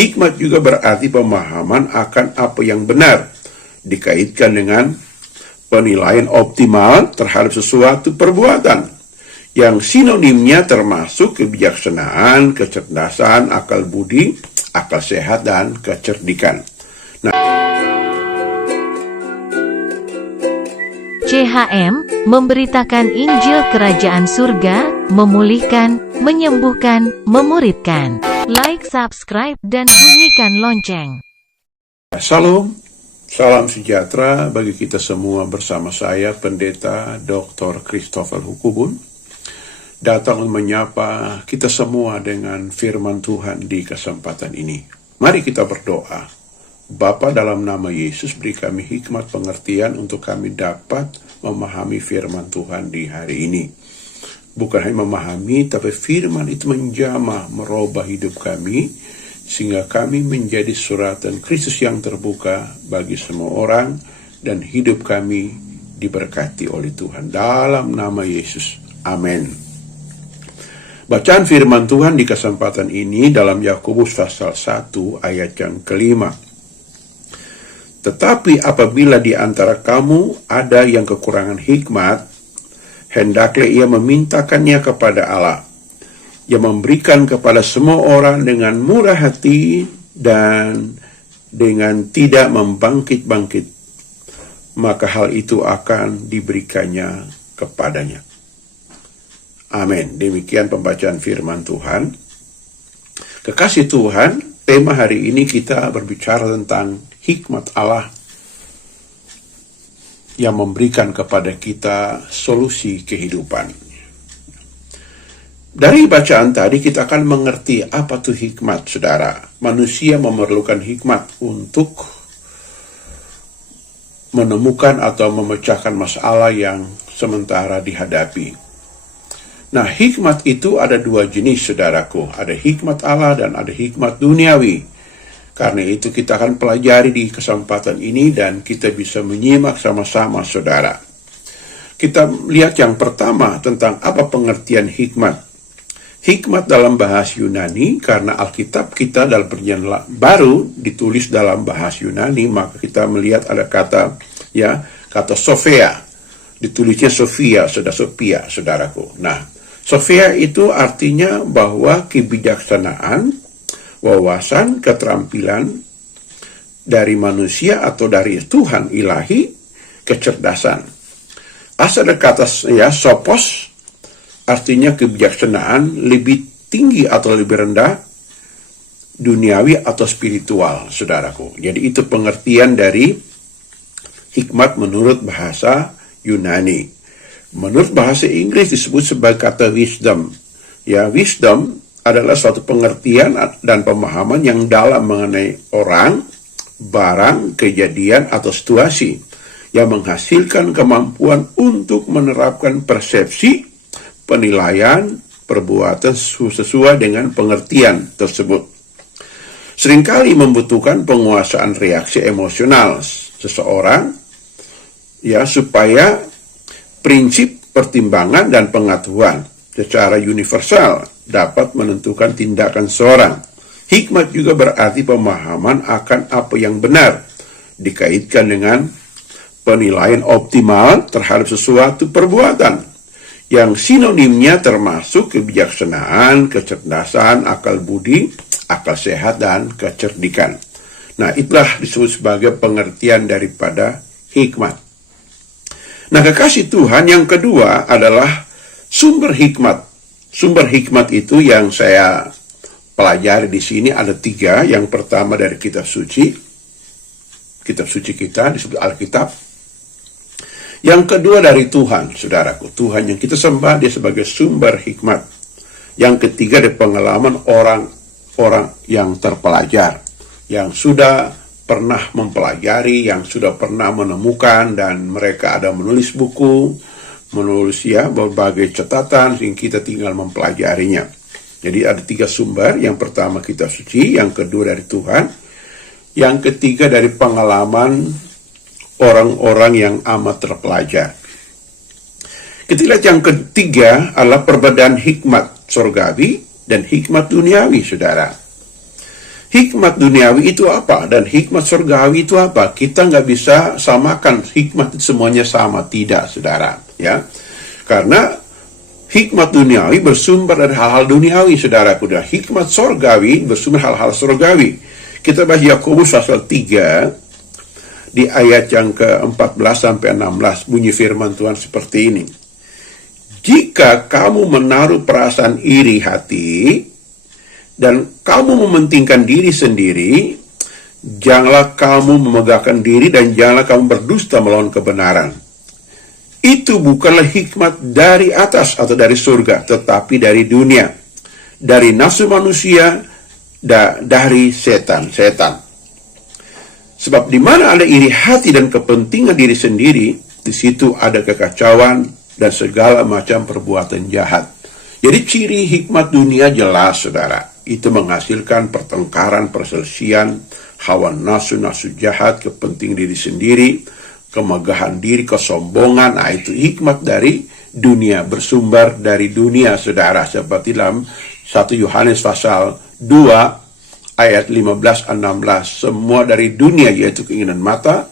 Hikmat juga berarti pemahaman akan apa yang benar, dikaitkan dengan penilaian optimal terhadap sesuatu perbuatan, yang sinonimnya termasuk kebijaksanaan, kecerdasan, akal budi, akal sehat, dan kecerdikan. CHM memberitakan Injil Kerajaan Surga, memulihkan, menyembuhkan, memuridkan. Like, subscribe, dan bunyikan lonceng. Salam, salam sejahtera bagi kita semua bersama saya, Pendeta Dr. Christopher Hukubun, datang menyapa kita semua dengan firman Tuhan di kesempatan ini. Mari kita berdoa. Bapa, dalam nama Yesus, beri kami hikmat pengertian untuk kami dapat memahami firman Tuhan di hari ini. Bukan hanya memahami, tapi firman itu menjamah, merubah hidup kami, sehingga kami menjadi suratan Kristus yang terbuka bagi semua orang, dan hidup kami diberkati oleh Tuhan. Dalam nama Yesus. Amin. Bacaan firman Tuhan di kesempatan ini dalam Yakobus pasal 1 ayat yang kelima. Tetapi apabila di antara kamu ada yang kekurangan hikmat, hendaklah ia memintakannya kepada Allah, yang memberikan kepada semua orang dengan murah hati dan dengan tidak membangkit-bangkit, maka hal itu akan diberikannya kepadanya. Amin. Demikian pembacaan firman Tuhan. Kekasih Tuhan, tema hari ini kita berbicara tentang hikmat Allah yang memberikan kepada kita solusi kehidupan. Dari bacaan tadi kita akan mengerti apa itu hikmat, saudara. Manusia memerlukan hikmat untuk menemukan atau memecahkan masalah yang sementara dihadapi. Nah, hikmat itu ada dua jenis, saudaraku. Ada hikmat Allah dan ada hikmat duniawi. Karena itu kita akan pelajari di kesempatan ini dan kita bisa menyimak sama-sama, saudara. Kita lihat yang pertama tentang apa pengertian hikmat. Hikmat dalam bahasa Yunani, karena Alkitab kita dalam perjanjian baru ditulis dalam bahasa Yunani, maka kita melihat ada kata Sophia. Ditulisnya Sophia, Sophia, saudaraku. Nah, Sophia itu artinya bahwa kebijaksanaan, wawasan, keterampilan dari manusia atau dari Tuhan ilahi, kecerdasan. Asal dari kata sopos artinya kebijaksanaan lebih tinggi atau lebih rendah, duniawi atau spiritual, saudaraku. Jadi itu pengertian dari hikmat menurut bahasa Yunani. Menurut bahasa Inggris disebut sebagai kata wisdom. Wisdom adalah suatu pengertian dan pemahaman yang dalam mengenai orang, barang, kejadian, atau situasi yang menghasilkan kemampuan untuk menerapkan persepsi, penilaian, perbuatan sesuai dengan pengertian tersebut. Seringkali membutuhkan penguasaan reaksi emosional seseorang, supaya prinsip pertimbangan dan pengetahuan secara universal dapat menentukan tindakan seorang. Hikmat juga berarti pemahaman akan apa yang benar, dikaitkan dengan penilaian optimal terhadap sesuatu perbuatan, yang sinonimnya termasuk kebijaksanaan, kecerdasan, akal budi, akal sehat, dan kecerdikan. Nah, itulah disebut sebagai pengertian daripada hikmat. Nah, kekasih Tuhan yang kedua adalah sumber hikmat. Sumber hikmat itu yang saya pelajari di sini ada 3. Yang pertama dari kitab suci. Kitab suci kita disebut Alkitab. Yang kedua dari Tuhan, saudaraku. Tuhan yang kita sembah, dia sebagai sumber hikmat. Yang ketiga dari pengalaman orang-orang yang terpelajar, yang sudah pernah mempelajari, yang sudah pernah menemukan, dan mereka ada menulis buku, menulis berbagai catatan, sehingga kita tinggal mempelajarinya. Jadi ada 3 sumber. Yang pertama kitab suci, yang kedua dari Tuhan, yang ketiga dari pengalaman orang-orang yang amat terpelajar. Kita lihat yang ketiga adalah perbedaan hikmat surgawi dan hikmat duniawi, saudara. hikmat duniawi itu apa dan hikmat surgawi itu apa. Kita nggak bisa samakan hikmat semuanya sama, tidak, saudara, ya. Karena hikmat duniawi bersumber dari hal-hal duniawi, saudaraku, dan hikmat surgawi bersumber hal-hal surgawi. Kita baca Yakobus pasal 3 di ayat yang ke-14 sampai 16, bunyi firman Tuhan seperti ini. Jika kamu menaruh perasaan iri hati dan kamu mementingkan diri sendiri, janganlah kamu memegahkan diri dan janganlah kamu berdusta melawan kebenaran. Itu bukanlah hikmat dari atas atau dari surga, tetapi dari dunia, dari nafsu manusia, dari setan. Sebab di mana ada iri hati dan kepentingan diri sendiri, di situ ada kekacauan dan segala macam perbuatan jahat. Jadi ciri hikmat dunia jelas, saudara. Itu menghasilkan pertengkaran, perselisihan, hawa nafsu jahat, kepentingan diri sendiri, kemegahan diri, kesombongan. Nah, itu hikmat dari dunia, bersumber dari dunia, saudara. Seperti dalam 1 Yohanes pasal 2 ayat 15-16. Semua dari dunia, yaitu keinginan mata,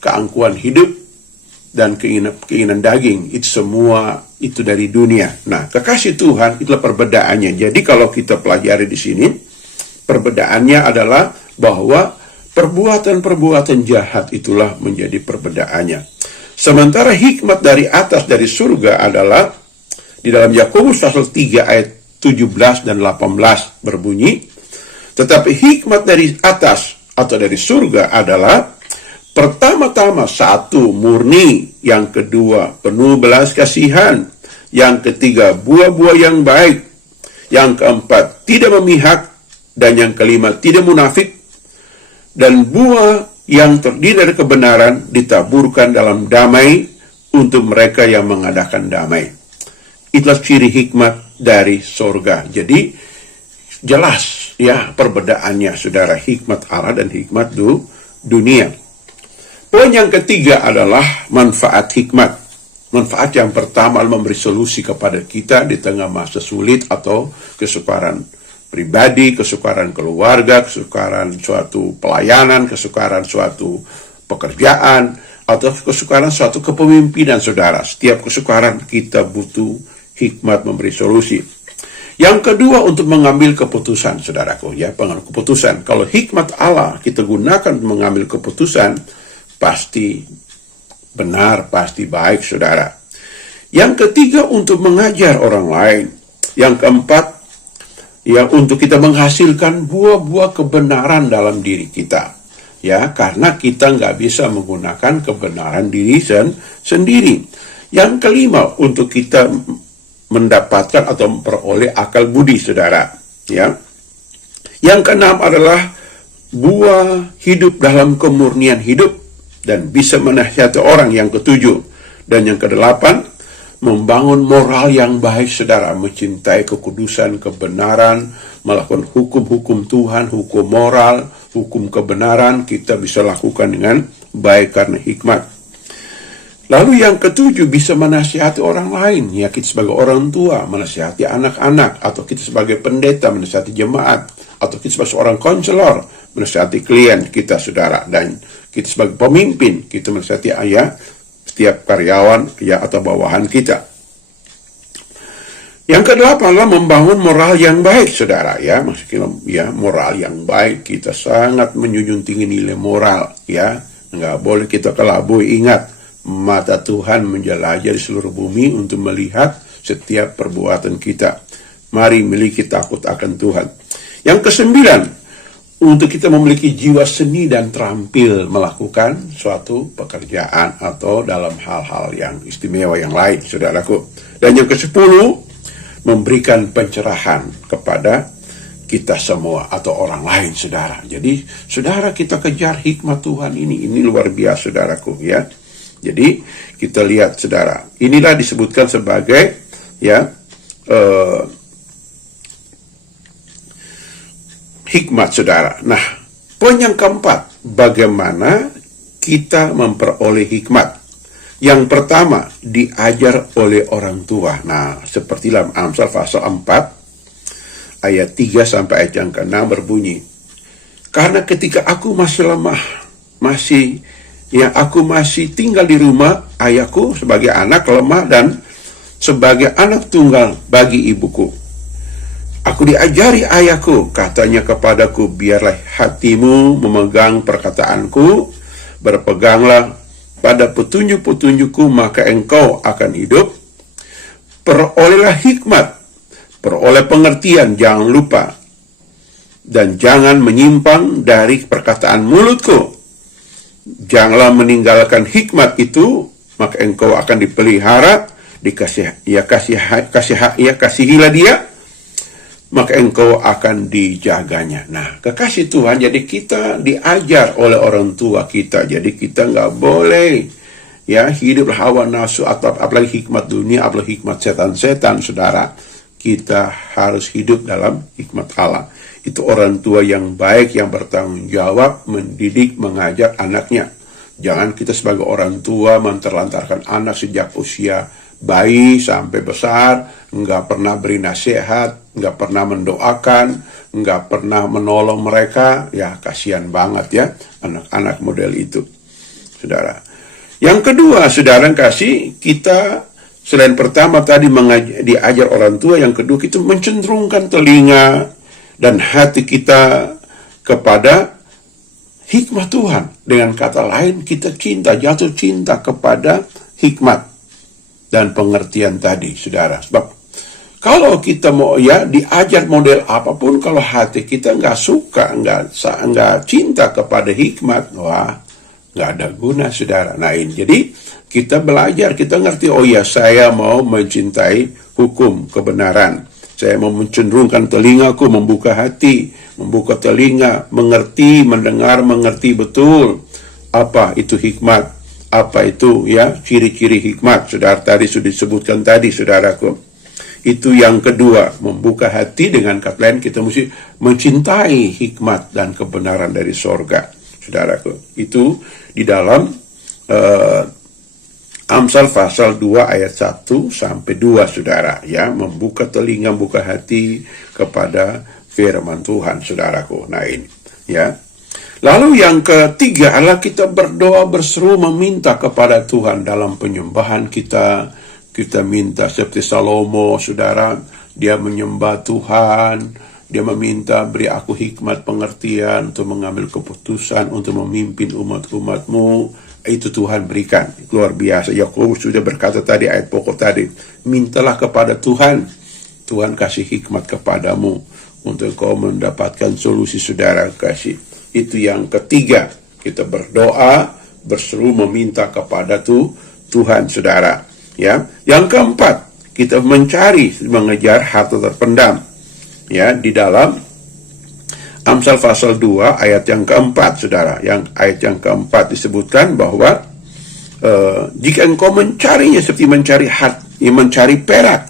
keangkuhan hidup, dan keinginan daging. Itu semua itu dari dunia. Nah, kekasih Tuhan itulah perbedaannya. Jadi kalau kita pelajari di sini, perbedaannya adalah bahwa perbuatan-perbuatan jahat itulah menjadi perbedaannya. Sementara hikmat dari atas, dari surga adalah di dalam Yakobus pasal 3 ayat 17 dan 18 berbunyi, tetapi hikmat dari atas atau dari surga adalah pertama-tama, satu, murni. Yang kedua, penuh belas kasihan. Yang ketiga, buah-buah yang baik. Yang keempat, tidak memihak. Dan yang kelima, tidak munafik. Dan buah yang terdiri dari kebenaran ditaburkan dalam damai untuk mereka yang mengadakan damai. Itulah ciri hikmat dari surga. Jadi, jelas ya perbedaannya, saudara, hikmat Allah dan hikmat dunia. Poin yang ketiga adalah manfaat hikmat. Manfaat yang pertama adalah memberi solusi kepada kita di tengah masa sulit atau kesukaran pribadi, kesukaran keluarga, kesukaran suatu pelayanan, kesukaran suatu pekerjaan, atau kesukaran suatu kepemimpinan, saudara. Setiap kesukaran kita butuh hikmat memberi solusi. Yang kedua, untuk mengambil keputusan, saudaraku, ya, pengambil keputusan. Kalau hikmat Allah kita gunakan untuk mengambil keputusan, pasti benar, pasti baik, saudara. Yang ketiga, untuk mengajar orang lain. Yang keempat, ya, untuk kita menghasilkan buah-buah kebenaran dalam diri kita. Ya, karena kita nggak bisa menggunakan kebenaran diri sendiri. Yang kelima, untuk kita mendapatkan atau memperoleh akal budi, saudara. Ya. Yang keenam adalah buah hidup dalam kemurnian hidup dan bisa menasihati orang. Yang ketujuh dan yang kedelapan, membangun moral yang baik, saudara, mencintai kekudusan, kebenaran, melakukan hukum-hukum Tuhan, hukum moral, hukum kebenaran, kita bisa lakukan dengan baik karena hikmat. Lalu yang ketujuh, bisa menasihati orang lain. Ya, kita sebagai orang tua menasihati anak-anak, atau kita sebagai pendeta menasihati jemaat, atau kita sebagai seorang konselor menasihati klien kita, saudara, dan kita sebagai pemimpin kita menasihati ayah setiap karyawan ya atau bawahan kita. Yang kedelapan adalah membangun moral yang baik, saudara, ya. Maksudnya ya, moral yang baik, kita sangat menjunjung tinggi nilai moral, ya. Nggak boleh kita kelabui. Ingat, mata Tuhan menjelajah di seluruh bumi untuk melihat setiap perbuatan kita. Mari miliki takut akan Tuhan. Yang kesembilan, untuk kita memiliki jiwa seni dan terampil melakukan suatu pekerjaan atau dalam hal-hal yang istimewa yang lain, saudaraku. Dan yang ke-10, memberikan pencerahan kepada kita semua atau orang lain, saudara. Jadi, saudara, kita kejar hikmat Tuhan ini luar biasa, saudaraku, ya. Jadi, kita lihat, saudara, inilah disebutkan sebagai ya hikmat, saudara. Nah, poin yang keempat, bagaimana kita memperoleh hikmat. Yang pertama, diajar oleh orang tua. Nah, seperti dalam Amsal pasal 4, ayat 3 sampai ayat yang ke-6 berbunyi, Karena ketika aku masih lemah, aku masih tinggal di rumah ayahku sebagai anak lemah dan sebagai anak tunggal bagi ibuku. Aku diajari ayahku, katanya kepadaku, biarlah hatimu memegang perkataanku, berpeganglah pada petunjuk-petunjukku, maka engkau akan hidup. Perolehlah hikmat, peroleh pengertian, jangan lupa, dan jangan menyimpang dari perkataan mulutku. Janganlah meninggalkan hikmat itu, maka engkau akan dipelihara, kasihilah dia, maka engkau akan dijaganya. Nah, kekasih Tuhan, jadi kita diajar oleh orang tua kita, jadi kita nggak boleh hidup hawa nafsu, atau apalagi hikmat dunia, apalagi hikmat setan-setan, saudara. Kita harus hidup dalam hikmat Allah. Itu orang tua yang baik, yang bertanggung jawab, mendidik, mengajar anaknya. Jangan kita sebagai orang tua menterlantarkan anak sejak usia bayi sampai besar, nggak pernah beri nasihat, nggak pernah mendoakan, nggak pernah menolong mereka. Ya, kasihan banget ya anak-anak model itu, saudara. Yang kedua, saudara kasih, kita selain pertama tadi diajar orang tua, yang kedua kita mencenderungkan telinga dan hati kita kepada hikmat Tuhan. Dengan kata lain, kita jatuh cinta kepada hikmat dan pengertian tadi, saudara. Sebab kalau kita mau diajar model apapun, kalau hati kita nggak suka, nggak cinta kepada hikmat, wah, nggak ada guna, saudara. Nah, ini jadi kita belajar, kita ngerti, oh ya, saya mau mencintai hukum kebenaran. Saya mau mencenderungkan telingaku, membuka hati, membuka telinga, mengerti, mendengar, mengerti betul apa itu hikmat, apa itu ciri-ciri hikmat. Saudara, tadi sudah disebutkan tadi, saudaraku. Itu yang kedua, membuka hati. Dengan kata lain, kita mesti mencintai hikmat dan kebenaran dari sorga, saudaraku. Itu di dalam Amsal pasal 2 ayat 1 sampai 2, saudara, membuka telinga, membuka hati kepada firman Tuhan, saudaraku. Nah, ini Lalu yang ketiga adalah kita berdoa, berseru, meminta kepada Tuhan dalam penyembahan kita. Kita minta seperti Salomo, saudara, dia menyembah Tuhan, dia meminta, beri aku hikmat pengertian untuk mengambil keputusan, untuk memimpin umat-umatmu. Itu Tuhan berikan, luar biasa. Yakobus sudah berkata tadi, ayat pokok tadi, mintalah kepada Tuhan, Tuhan kasih hikmat kepadamu untuk kau mendapatkan solusi, saudara kasih. Itu yang ketiga, kita berdoa, berseru, meminta kepada Tuhan, saudara. Yang keempat, kita mencari, mengejar harta terpendam. Di dalam Amsal pasal 2 ayat yang keempat, saudara. Ayat yang keempat disebutkan bahwa jika engkau mencarinya seperti mencari perak,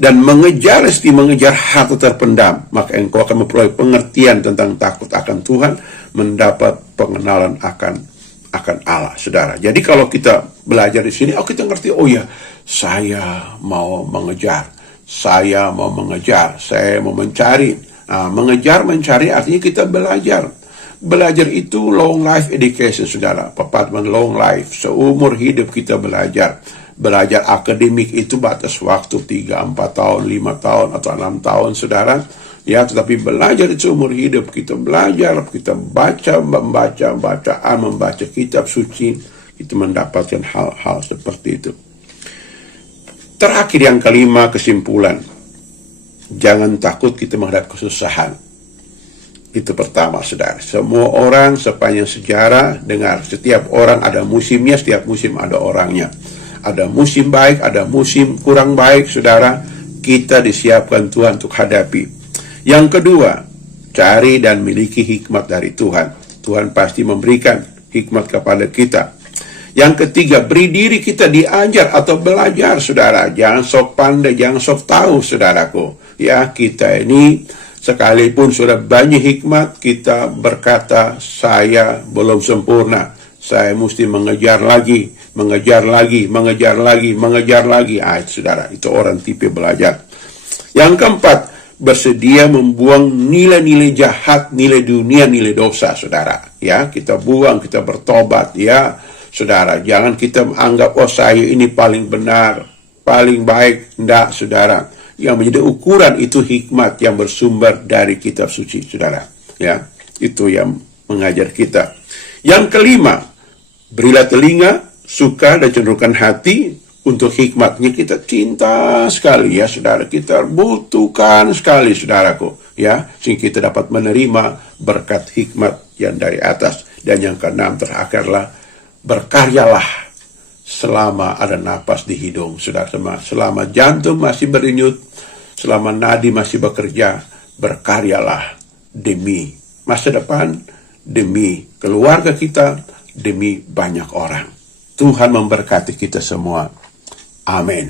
dan mengejar seperti mengejar harta terpendam, maka engkau akan memperoleh pengertian tentang takut akan Tuhan, mendapat pengenalan akan Allah, saudara. Jadi kalau kita belajar di sini, kita ngerti, oh ya, saya mau mengejar, saya mau mencari. Mengejar, mencari artinya kita belajar. Belajar itu long life education, saudara. Pepatah long life, seumur hidup kita belajar. Belajar akademik itu batas waktu 3-4 tahun, 5 tahun, atau 6 tahun, saudara. Tetapi belajar itu seumur hidup. Kita belajar, kita membaca kitab suci, kita mendapatkan hal-hal seperti itu. Terakhir, yang kelima, kesimpulan. Jangan takut kita menghadapi kesusahan. Itu pertama, saudara. Semua orang sepanjang sejarah, dengar, setiap orang ada musimnya, setiap musim ada orangnya. Ada musim baik, ada musim kurang baik, saudara. Kita disiapkan Tuhan untuk hadapi. Yang kedua, cari dan miliki hikmat dari Tuhan. Tuhan pasti memberikan hikmat kepada kita. Yang ketiga, beri diri kita diajar atau belajar, saudara. Jangan sok pandai, jangan sok tahu, saudaraku. Kita ini sekalipun sudah banyak hikmat, kita berkata, saya belum sempurna. Saya mesti mengejar lagi. Saudara, itu orang tipe belajar. Yang keempat, bersedia membuang nilai-nilai jahat, nilai dunia, nilai dosa, saudara. Ya, kita buang, kita bertobat, ya, saudara. Jangan kita anggap, oh saya ini paling benar, paling baik. Tidak, saudara. Yang menjadi ukuran itu hikmat yang bersumber dari kitab suci, saudara. Ya, itu yang mengajar kita. Yang kelima, berilah telinga, suka dan cenderungkan hati untuk hikmatnya. Kita cinta sekali, ya saudara, kita butuhkan sekali, saudaraku, ya, sehingga kita dapat menerima berkat hikmat yang dari atas. Dan yang keenam, terakhirlah, berkaryalah selama ada napas di hidung, saudara. Selama jantung masih berdenyut, selama nadi masih bekerja, berkaryalah demi masa depan, demi keluarga kita, demi banyak orang. Tuhan memberkati kita semua. Amin.